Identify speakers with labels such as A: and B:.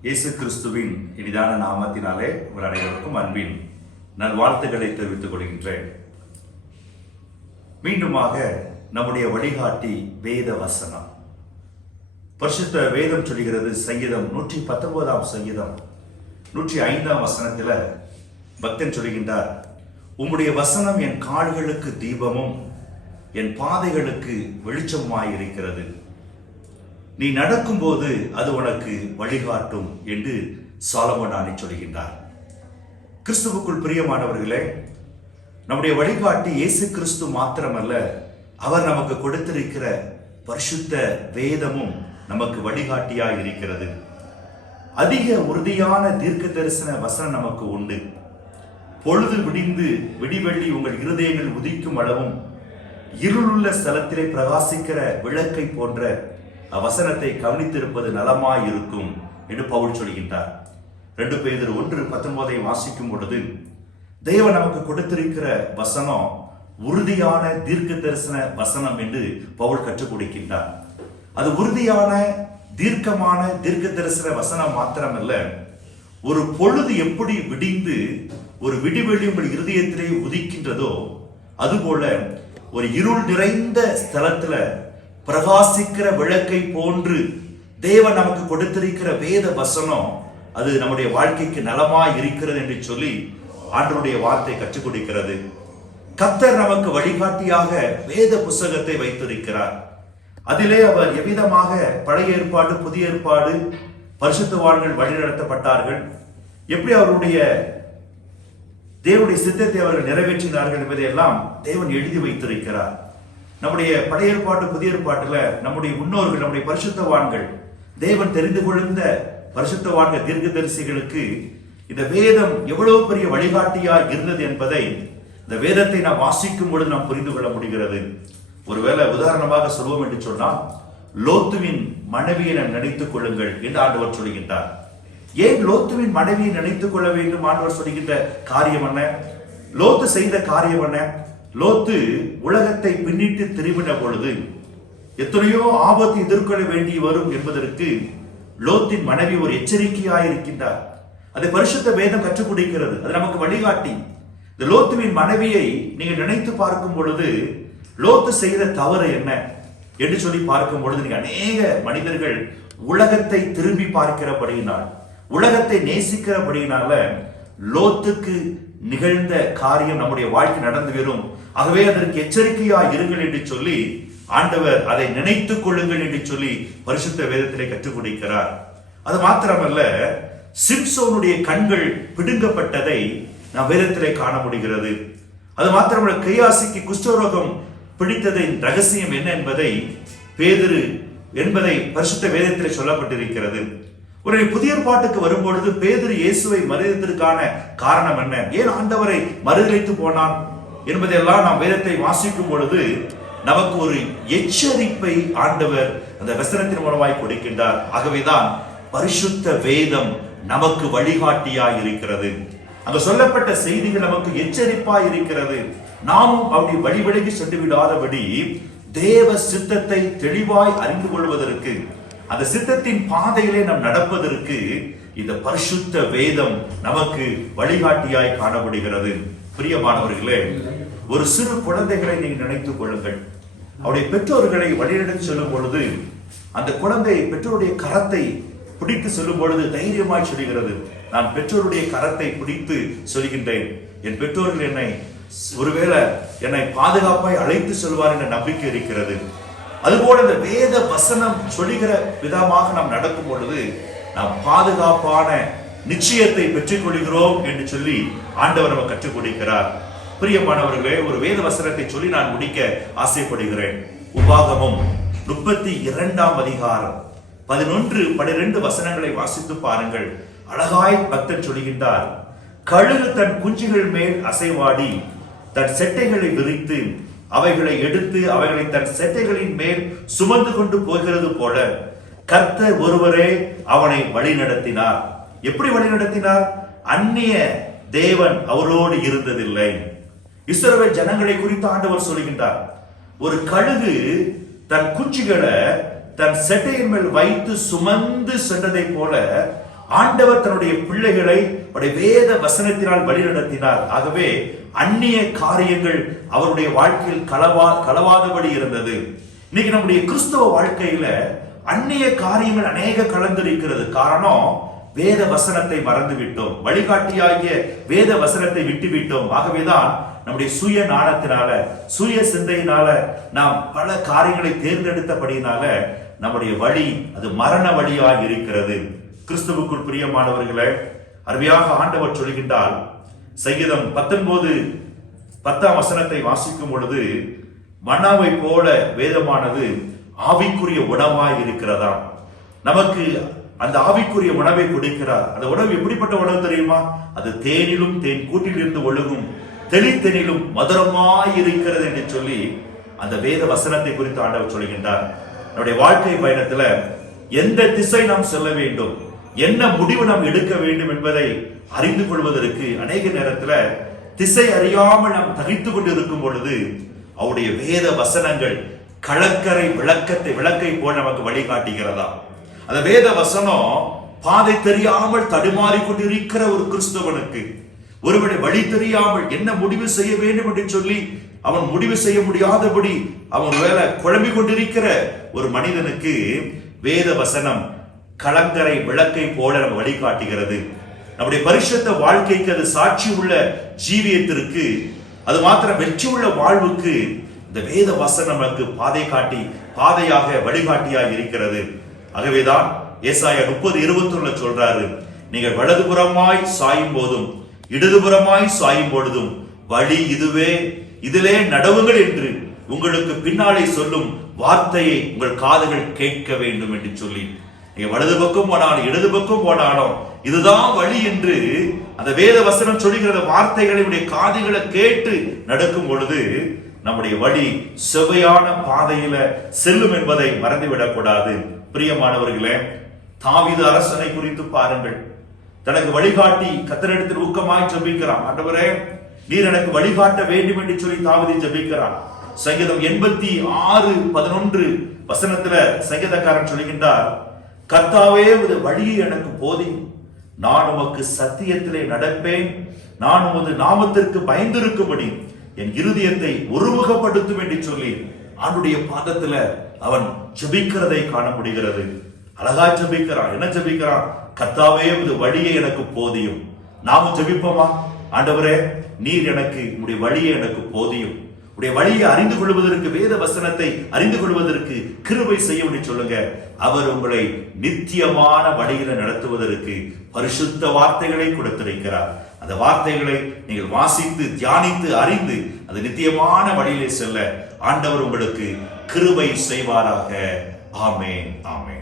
A: இயேசு கிறிஸ்துவின் இனிதான நாமத்தினாலே உங்கள் அனைவருக்கும் அன்பின் நல்வாழ்த்துக்களை தெரிவித்துக் கொள்கின்றேன். மீண்டுமாக நம்முடைய வழிகாட்டி வேத வசனம் பரிசுத்த வேதம் சொல்கிறது சங்கீதம் நூற்றி பத்தொன்பதாம் சங்கீதம் நூற்றி ஐந்தாம் வசனத்தில் பக்தன் சொல்கின்றார் உம்முடைய வசனம் என் கால்களுக்கு தீபமும் என் பாதைகளுக்கு வெளிச்சமாய் இருக்கிறது நீ நடக்கும்போது அது உனக்கு வழிகாட்டும் என்று சாலமோனானி சொல்கின்றார். கிறிஸ்துவுக்குள் பிரியமானவர்களே நம்முடைய வழிகாட்டி இயேசு கிறிஸ்து மாத்திரமல்ல அவர் நமக்கு கொடுத்திருக்கிற பரிசுத்த வேதமும் நமக்கு வழிகாட்டியாக இருக்கிறது. அதிக உறுதியான தீர்க்க தரிசன வசனம் நமக்கு உண்டு. பொழுது விடிந்து விடிவெள்ளி உங்கள் இருதயங்கள் உதிக்கும் அளவும் இருளுள்ள ஸ்தலத்திலே பிரகாசிக்கிற விளக்கை போன்ற வசனத்தை கவனித்திருப்பது நலமாயிருக்கும் என்று பவுல் சொல்கின்றார். ரெண்டு பேர் ஒன்று பத்தொன்பதை வாசிக்கும் பொழுது தேவன் நமக்கு கொடுத்திருக்கிற வசனம் உறுதியான தீர்க்க தரிசன வசனம் என்று பவுல் கற்றுக் கொடுக்கின்றார். அது உறுதியான தீர்க்கமான தீர்க்க தரிசன வசனம் மாத்திரமல்ல ஒரு பொழுது எப்படி விடிந்து ஒரு விடிவெளி உங்கள் இருதயத்திலே உதிக்கின்றதோ அதுபோல ஒரு இருள் நிறைந்த ஸ்தலத்துல பிரகாசிக்கிற விளக்கை போன்று தேவன் நமக்கு கொடுத்திருக்கிற வேத வசனம் அது நம்முடைய வாழ்க்கைக்கு நலமா இருக்கிறது என்று சொல்லி ஆண்டனுடைய வார்த்தை கற்றுக் கொடுக்கிறது. கத்தர் நமக்கு வழிகாட்டியாக வேத புஸ்தகத்தை வைத்திருக்கிறார். அதிலே அவர் எவ்விதமாக பழைய ஏற்பாடு புதிய ஏற்பாடு பரிசுத்தவான்கள் வழிநடத்தப்பட்டார்கள் எப்படி அவருடைய தேவனுடைய சித்தத்தை அவர்கள் நிறைவேற்றினார்கள் என்பதை எல்லாம் தேவன் எழுதி வைத்திருக்கிறார். நம்முடைய பழைய ஏற்பாட்டு புதிய ஏற்பாட்டுல நம்முடைய முன்னோர்கள் நம்முடைய பரிசுத்தவான்கள் தேவன் தெரிந்து கொள்ளுந்த பரிசுத்தவான்கள் தீர்க்கதரிசிகளுக்கு இந்த வேதம் எவ்வளவு பெரிய வழிகாட்டியா இருந்தது என்பதை இந்த வேதத்தை நாம் வாசிக்கும் பொழுது நாம் புரிந்து கொள்ள முடிகிறது. ஒருவேளை உதாரணமாக சொல்வோம் என்று சொன்னால் லோத்துவின் மனைவியை நாம் நினைத்துக் கொள்ளுங்கள் என்று ஆண்டவர் சொல்கின்றார். ஏன் லோத்துவின் மனைவியை நினைத்துக் கொள்ள வேண்டும் ஆண்டவர் சொல்கின்ற காரியம் என்ன? லோத்து செய்த காரியம் என்ன? லோத்து உலகத்தை பின்னிட்டு திரும்பின பொழுது எத்தனையோ ஆபத்து எதிர்கொள்ள வேண்டி வரும் என்பதற்கு லோத்தின் மனைவி ஒரு எச்சரிக்கையாக இருக்கின்றார் அதை பரிசுத்த வேதம் கற்றுக் கொடுக்கிறது. அது நமக்கு வழிகாட்டி. இந்த லோத்துவின் மனைவியை நீங்க நினைத்து பார்க்கும் பொழுது லோத்து செய்த தவறு என்ன என்று சொல்லி பார்க்கும் பொழுது நீங்க அநேக மனிதர்கள் உலகத்தை திரும்பி பார்க்கிறபடியினால் உலகத்தை நேசிக்கிறபடியினால லோத்துக்கு நிகழ்ந்த காரியம் நம்முடைய வாழ்க்கை நடந்து வரும் ஆகவே அதற்கு எச்சரிக்கையா இருங்கள் என்று சொல்லி ஆண்டவர் அதை நினைத்துக் கொள்ளுங்கள் என்று சொல்லி பரிசுத்த வேதத்திலே கற்றுக் கொடுக்கிறார். அது மாத்திரமல்ல சிம்சோனுடைய கண்கள் பிடுங்கப்பட்டதை நாம் வேதத்திலே காண முடிகிறது. அது மாத்திரமல்ல கையாசிக்கு குஷ்டரோகம் பிடித்ததின் ரகசியம் என்ன என்பதை பேதிரு என்பதை பரிசுத்த வேதத்திலே சொல்லப்பட்டிருக்கிறது. ஒரு புதிய பாட்டுக்கு வரும்பொழுது பேதர் இயேசுவை மறுதத்திற்கான காரணம் என்ன? ஏன் ஆண்டவரை மறுதளித்து போனான்? என்பதையெல்லாம் நாம் வேதத்தை வாசிக்கும் பொழுது நமக்கு ஒரு எச்சரிப்பை ஆண்டவர் அந்த வசனத்தின் மூலமாய் கொடுக்கின்றார். ஆகவேதான் பரிசுத்த வேதம் நமக்கு வழிகாட்டியாய் இருக்கிறது. அங்க சொல்லப்பட்ட செய்திகள் நமக்கு எச்சரிப்பாய் இருக்கிறது. நாமும் அப்படி வழிவிலகி சென்று விடாதபடி தேவ சித்தத்தை தெளிவாய் அறிந்து கொள்வதற்கு அந்த சித்தத்தின் பாதையிலே நாம் நடப்பதற்கு இந்த பரிசுத்த வேதம் நமக்கு வழிகாட்டியாய் காணப்படுகிறது. பிரியமானவர்களே ஒரு சிறு குழந்தைகளை நீங்கள் நினைத்துக் கொள்ளுங்கள். அவருடைய பெற்றோர்களை வழிநடத்தி சொல்லும் பொழுது அந்த குழந்தை பெற்றோருடைய கரத்தை பிடித்து சொல்லும் பொழுது தைரியமாய் சொல்கிறது நான் பெற்றோருடைய கரத்தை பிடித்து சொல்கின்றேன். என் பெற்றோர்கள் என்னை ஒருவேளை என்னை பாதுகாப்பாய் அழைத்து சொல்வார் என்ற நம்பிக்கை இருக்கிறது. அதுபோல இந்த வேத வசனம் சொல்லுகிற விதமாக நாம் நடக்கும் பொழுது நாம் பாதுகாப்பான நிச்சயத்தை பெற்றுக் கொள்கிறோம் என்று சொல்லி ஆண்டவர் நம்ம கற்றுக் கொடுக்கிறார். பிரியமானவர்களே ஒரு வேத வசனத்தை சொல்லி நான் முடிக்க ஆசைப்படுகிறேன். உபாகமும் முப்பத்தி இரண்டாம் அதிகாரம் பதினொன்று பனிரெண்டு வசனங்களை வாசித்து பாருங்கள். அழகாய் பக்தர் சொல்கின்றார் கழுகு தன் குஞ்சுகள் மேல் அசைவாடி தன் செட்டைகளை விரித்து அவைகளை எடுத்து அவைகளை தன் செட்டைகளின் மேல் சுமந்து கொண்டு போகிறது போல கர்த்தர் ஒருவரே அவனை வழி நடத்தினார் எப்படி வழி நடத்தினார் அந்நிய தேவன் அவரோடு இருந்ததில்லை. இஸ்ரவேல் ஜனங்களை குறித்து ஆண்டவர் சொல்கின்றார். ஒரு கழுகு தன் குஞ்சுகளை தன் செட்டையின் மேல் வைத்து சுமந்து சென்றதை போல ஆண்டவர் தன்னுடைய பிள்ளைகளை வேத வசனத்தினால் வழிநடத்தினார். ஆகவே அந்நிய காரியங்கள் அவருடைய வாழ்க்கையில் களவா களவாதபடி இருந்தது. இன்னைக்கு நம்முடைய கிறிஸ்தவ வாழ்க்கையில அந்நிய காரியங்கள் அநேக கலந்திருக்கிறது. காரணம் வேத வசனத்தை மறந்து விட்டோம் வழிகாட்டியாகிய வேத வசனத்தை விட்டு விட்டோம் ஆகவேதான் நம்முடைய சுய நாணத்தினால சுய சிந்தையினால நாம் பல காரியங்களை தேர்ந்தெடுத்தபடியினால நம்முடைய வழி அது மரண வழியாக இருக்கிறது. கிறிஸ்துவுக்குள் பிரியமானவர்களை அருமையாக ஆண்டவர் சொல்கின்றால் சங்கீதம் பத்தொன்பது பத்தாம் வசனத்தை வாசிக்கும் பொழுது மன்னாவை போல வேதமானது ஆவிக்குரிய உணவாய் இருக்கிறதா நமக்கு அந்த ஆவிக்குரிய உணவை கொடுக்கிறார். அந்த உணவு எப்படிப்பட்ட உணவு தெரியுமா? அது தேனிலும் தேன் கூட்டிலிருந்து ஒழுகும் தெளித்தெனிலும் மதுரமாய் இருக்கிறது என்று சொல்லி அந்த வேத வசனத்தை குறித்து ஆண்டவர் சொல்கின்றார். நம்முடைய வாழ்க்கை பயணத்துல எந்த திசை நாம் செல்ல வேண்டும்? என்ன முடிவு நாம் எடுக்க வேண்டும் என்பதை அறிந்து கொள்வதற்கு அநேக நேரத்துல திசை அறியாமல் நாம் தகித்து கொண்டிருக்கும் பொழுது அவருடைய வேத வசனங்கள் கலக்கரை விளக்கத்தை விளக்கை போல் நமக்கு வழிகாட்டுகிறதா? அந்த வேத வசனம் பாதை தெரியாமல் தடுமாறிக் கொண்டிருக்கிற ஒரு கிறிஸ்தவனுக்கு ஒருவனை வழி தெரியாமல் என்ன முடிவு செய்ய வேண்டும் என்று சொல்லி அவன் முடிவு செய்ய முடியாதபடி அவன் வேலை குழம்பிக் கொண்டிருக்கிற ஒரு மனிதனுக்கு வேத வசனம் கலங்கரை விளக்கை போல நம்ம வழிகாட்டுகிறது. நம்முடைய பரிசுத்த வாழ்க்கைக்கு அது சாட்சி உள்ள ஜீவியத்திற்கு அது மாத்திரம் வெற்றி உள்ள வாழ்வுக்கு இந்த வேத வசனம் நமக்கு பாதை காட்டி பாதையாக வழிகாட்டியாக இருக்கிறது. ஆகவேதான் ஏசாயா முப்பது இருபத்தி சொல்றாரு நீங்கள் வலதுபுறமாய் சாயும் போதும் இடதுபுறமாய் சாயும் பொழுதும் வழி இதுவே இதிலே நடவுங்கள் என்று உங்களுக்கு பின்னாலே சொல்லும் வார்த்தையை உங்கள் காதுகள் கேட்க வேண்டும் என்று சொல்லி நீ வலது பக்கம் போனாலும் இடது பக்கம் போனாலும் இதுதான் வழி என்று அந்த வேத வசனம் சொல்லுகிற வார்த்தைகளை காதுகளை கேட்டு நடக்கும் பொழுது நம்முடைய வழி செவையான பாதையில செல்லும் என்பதை மறந்துவிடக் கூடாது. பிரியமானவர்களே தாவித அரசனை குறித்து பாருங்கள். தனக்கு வழிகாட்டி கத்தரிடத்தில் ஊக்கமாய் ஜபிக்கிறான். ஆண்டவரே நீர் எனக்கு வழிகாட்ட வேண்டும் என்று சொல்லி தாவிதி ஜபிக்கிறான். சங்கீதம் எண்பத்தி ஆறு பதினொன்று வசனத்துல சங்கீதக்காரன் சொல்கின்றார் கர்த்தாவே உமது வழியை எனக்கு போதி. நான் உமக்கு சத்தியத்திலே நடப்பேன். நான் உமது நாமத்திற்கு பயந்திருக்கும்படி என் இருதயத்தை ஒருமுகப்படுத்தும் என்று சொல்லி அவனுடைய பாதத்துல அவன் ஜபிக்கிறதை காண முடிகிறது. அழகா ஜபிக்கிறான். என்ன ஜபிக்கிறான்? கத்தாவே உமது வழியை எனக்கு போதியும். நாமும் ஜபிப்போமா? ஆண்டவரே நீர் எனக்கு உடைய வழியை எனக்கு போதியும். உடைய வழியை அறிந்து கொள்வதற்கு வேத வசனத்தை அறிந்து கொள்வதற்கு கிருபை செய்ய முடியும் சொல்லுங்க. அவர் உங்களை நித்தியமான வழியில நடத்துவதற்கு பரிசுத்த வார்த்தைகளை கொடுத்திருக்கிறார். அந்த வார்த்தைகளை நீங்கள் வாசித்து தியானித்து அறிந்து அது நித்தியமான வழியிலே செல்ல ஆண்டவர் உங்களுக்கு கிருபை செய்வாராக. ஆமேன் ஆமேன்.